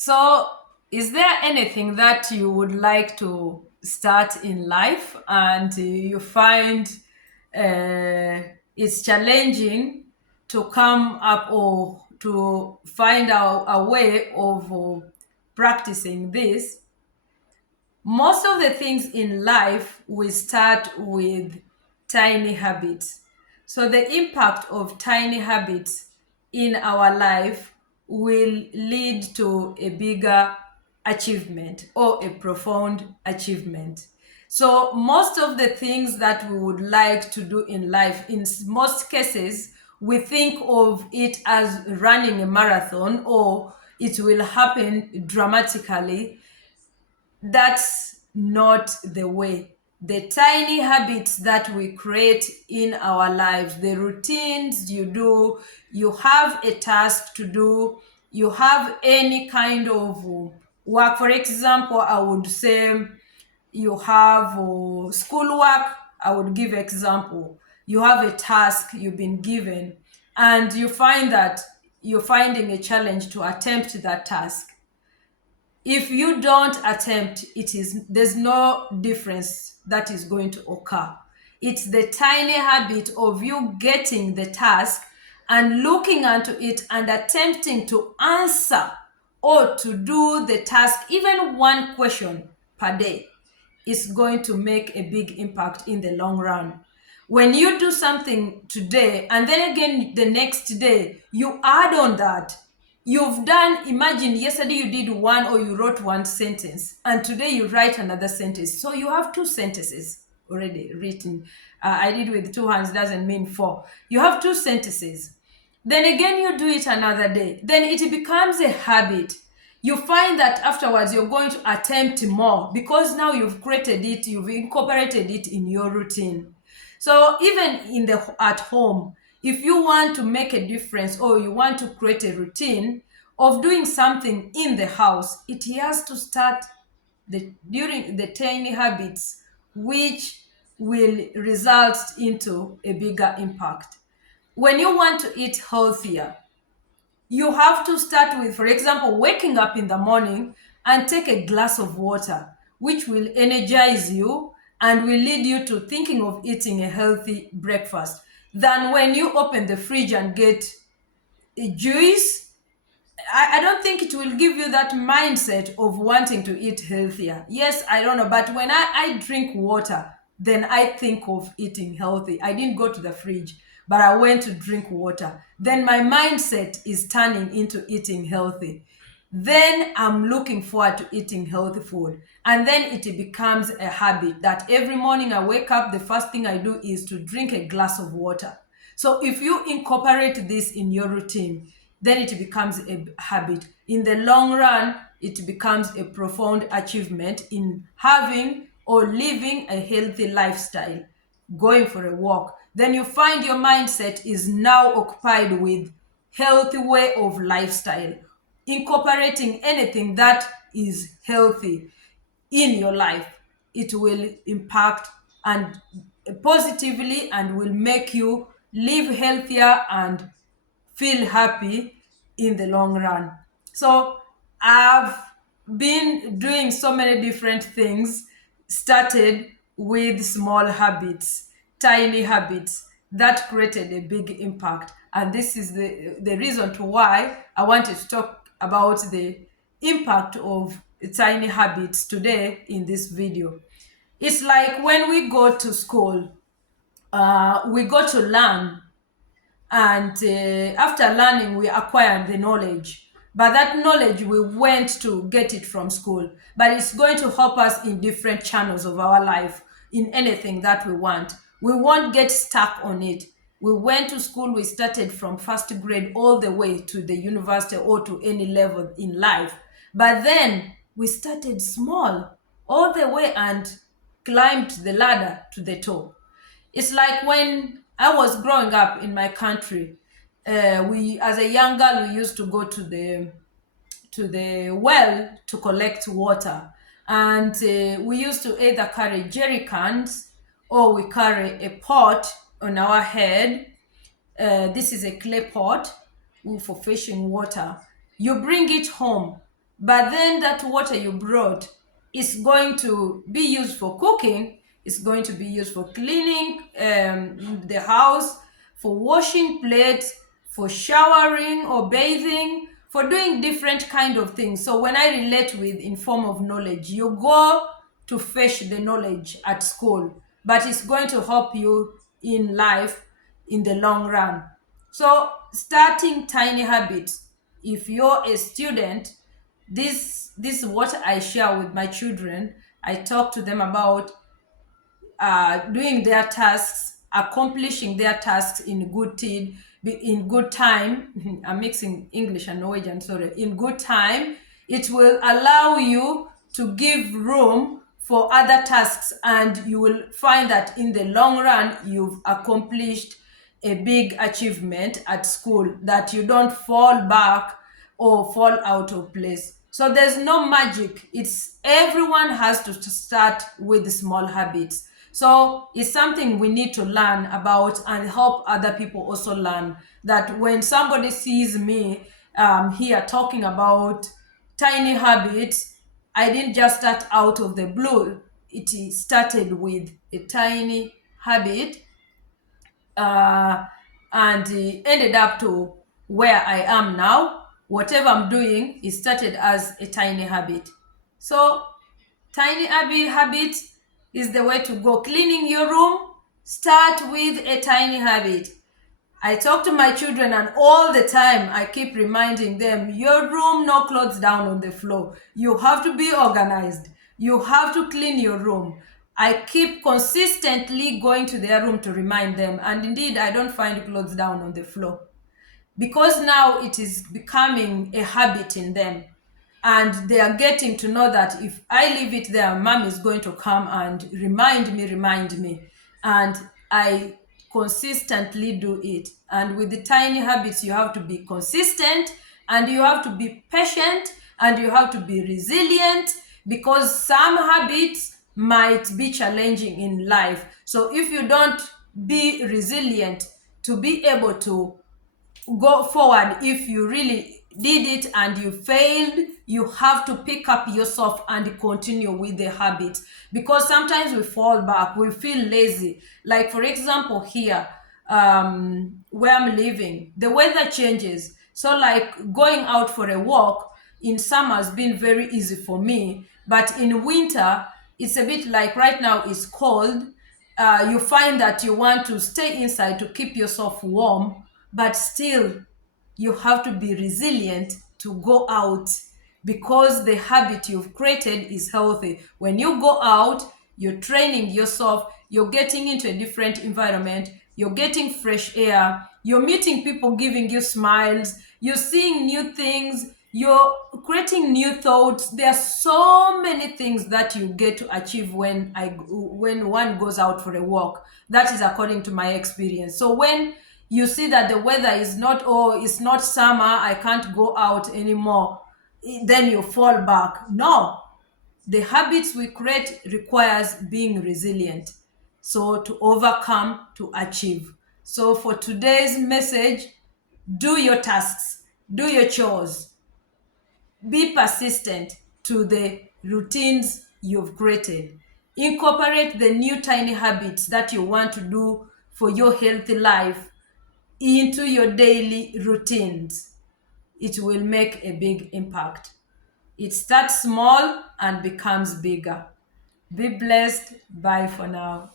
So, is there anything that you would like to start in life and you find it's challenging to come up or to find a way of practicing this? Most of the things in life we start with tiny habits. So the impact of tiny habits in our life will lead to a bigger achievement or a profound achievement. So most of the things that we would like to do in life, in most cases, we think of it as running a marathon or it will happen dramatically. That's not the way. The tiny habits that we create in our lives, the routines you do, you have a task to do, you have any kind of work. For example, I would say you have schoolwork. I would give example. You have a task you've been given, and you find that you're finding a challenge to attempt that task. If you don't attempt, there's no difference that is going to occur. It's the tiny habit of you getting the task and looking into it and attempting to answer or to do the task, even one question per day, is going to make a big impact in the long run. When you do something today and then again the next day, you add on that. You've done, imagine yesterday you did one or you wrote one sentence, and today you write another sentence. So you have two sentences already written. I did with two hands doesn't mean four. You have two sentences. Then again, you do it another day. Then it becomes a habit. You find that afterwards you're going to attempt more because now you've created it, you've incorporated it in your routine. So even at home, if you want to make a difference or you want to create a routine of doing something in the house, it has to start during the tiny habits, which will result into a bigger impact. When you want to eat healthier, you have to start with, for example, waking up in the morning and take a glass of water, which will energize you and will lead you to thinking of eating a healthy breakfast, than when you open the fridge and get a juice. I don't think it will give you that mindset of wanting to eat healthier. Yes, I don't know, but when I drink water, then I think of eating healthy. I didn't go to the fridge, but I went to drink water. Then my mindset is turning into eating healthy. Then I'm looking forward to eating healthy food. And then it becomes a habit that every morning I wake up, the first thing I do is to drink a glass of water. So if you incorporate this in your routine, then it becomes a habit. In the long run, it becomes a profound achievement in having or living a healthy lifestyle, going for a walk. Then you find your mindset is now occupied with healthy way of lifestyle, incorporating anything that is healthy in your life. It will impact and positively and will make you live healthier and feel happy in the long run. So I've been doing so many different things, started with small habits, tiny habits that created a big impact. And this is the reason to why I wanted to talk about the impact of tiny habits today in this video. It's like when we go to school, we go to learn, and after learning we acquire the knowledge, but that knowledge we went to get it from school, but it's going to help us in different channels of our life, in anything that we want. We won't get stuck on it. We went to school, we started from first grade all the way to the university or to any level in life, but then we started small all the way and climbed the ladder to the top. It's like when I was growing up in my country, we, as a young girl, we used to go to the well to collect water, and we used to either carry jerry cans or we carry a pot on our head. This is a clay pot for fetching water. You bring it home, but then that water you brought is going to be used for cooking, it's going to be used for cleaning the house, for washing plates, for showering or bathing, for doing different kind of things. So when I relate with in form of knowledge, you go to fetch the knowledge at school, but it's going to help you in life in the long run. So starting tiny habits, if you're a student, this is what I share with my children. I talk to them about doing their tasks, accomplishing their tasks in in good time. I'm mixing English and Norwegian, sorry. In good time, it will allow you to give room for other tasks, and you will find that in the long run, you've accomplished a big achievement at school, that you don't fall back or fall out of place. So there's no magic. It's everyone has to start with small habits. So it's something we need to learn about and help other people also learn, that when somebody sees me here talking about tiny habits, I didn't just start out of the blue. It started with a tiny habit, uh, and ended up to where I am now. Whatever I'm doing, it started as a tiny habit. So tiny habit is the way to go. Cleaning your room, start with a tiny habit. I talk to my children, and all the time I keep reminding them, your room, no clothes down on the floor. You have to be organized. You have to clean your room. I keep consistently going to their room to remind them. And indeed, I don't find clothes down on the floor, because now it is becoming a habit in them, and they are getting to know that if I leave it there, mom is going to come and remind me, and I consistently do it. And with the tiny habits, you have to be consistent, and you have to be patient, and you have to be resilient, because some habits might be challenging in life. So if you don't be resilient to be able to go forward, if you really did it and you failed, you have to pick up yourself and continue with the habit, because sometimes we fall back, we feel lazy. Like for example here, where I'm living, the weather changes. So like going out for a walk in summer has been very easy for me, but in winter it's a bit like right now it's cold. You find that you want to stay inside to keep yourself warm, but still you have to be resilient to go out, because the habit you've created is healthy. When you go out, you're training yourself, you're getting into a different environment, you're getting fresh air, you're meeting people giving you smiles, you're seeing new things, you're creating new thoughts. There are so many things that you get to achieve when one goes out for a walk. That is according to my experience. So when you see that the weather is not, oh, it's not summer, I can't go out anymore, then you fall back. No, the habits we create requires being resilient, so to overcome, to achieve. So for today's message, do your tasks, do your chores, be persistent to the routines you've created. Incorporate the new tiny habits that you want to do for your healthy life into your daily routines. It will make a big impact. It starts small and becomes bigger. Be blessed. Bye for now.